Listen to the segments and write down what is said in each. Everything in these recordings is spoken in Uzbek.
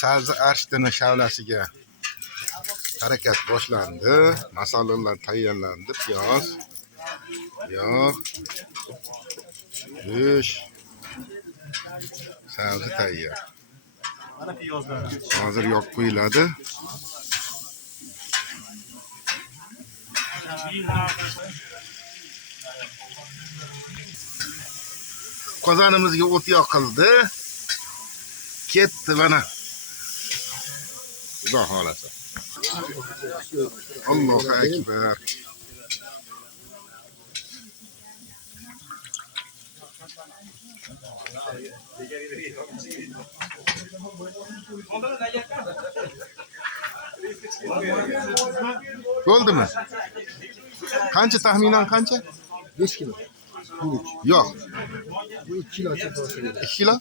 Sabzi arshtini shavlasiga harakat boshlandi. Masalalar tayyorlandi. Piyoz, yog', go'sht, sabzi tayyor. Hozir yog' qo'yiladi. Qozonimizga o't yoqildi. Ketdi mana. Xudo xolasa. Allohu akbar. Bo'ldimi? Qancha taxminan qancha? 5 kilo. Yo'q. Bu 2 kilo chaqirsa. 2 kilo?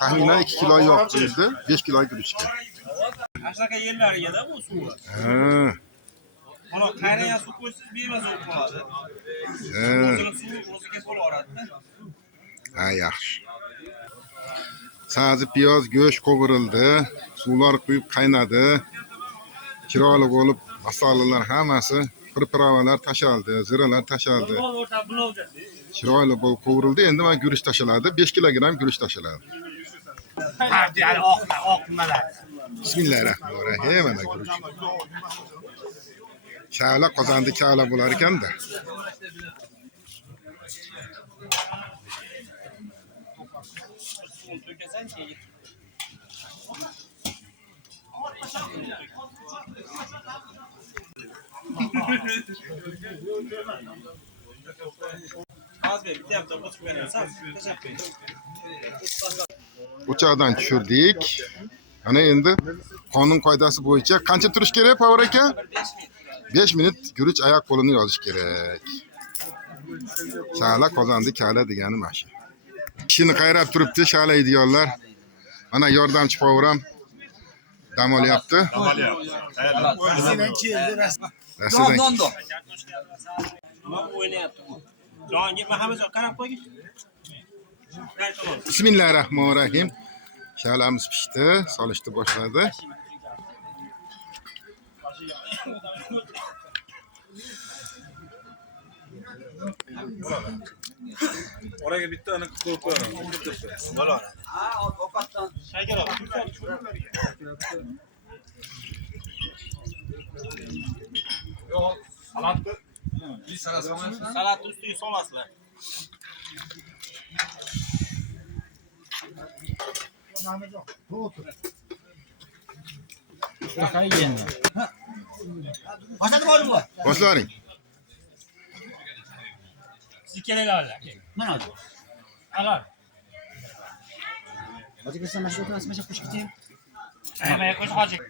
Taxminan 2 kilo yo'q deydi. 5 kilo guruchga. Ashaqa yerlariga-da bu suv. Ha. Mana qaynagan suv qo'ysiz bevaz bo'lib qoladi. Ha. Suv o'ziga bo'laveradi-da. Ha, yaxshi. Sabzi, piyoz, go'sht qovurildi. Suvlar quyib qaynadi. Chiroyli bo'lib, masalalar hammasi, pripravalar tashaldi, ziralar tashaldi. Chiroyli bo'lib qovurildi. Endi mana guruch tashaladi. 5 kilogram guruch tashaladi. Bismillahirrohmanirrohim. Mana guruch. Shavla qozonda kavla bo'lar ekan-da. O'choqdan tushirdik. Ana endi qonun qoidasi bo'yicha qancha turish kerak, Power aka? 5 minut guruch oyoq qo'lini yozish kerak. Shala qozonda kala degani mana shu. Kishini qayrab turibdi shalaydiganlar. Mana yordamchi Power ham dam olyapti. Bismillahirrohmanirrohim. Shalamiz pishdi, solishni boshladi. Oraga bitta ana qo'yib qo'yaman. Bo'laveradi. Ha, ovqatdan shakar ol. Yo'q, salatni. Salatni ustiga solasizlar. Boshlaring. Sikkerelarlar. Mana shu. Alar. Hozir kelsa mana shu o'tmas, mana shu qo'shib ketayim. Mana qo'shib hozir.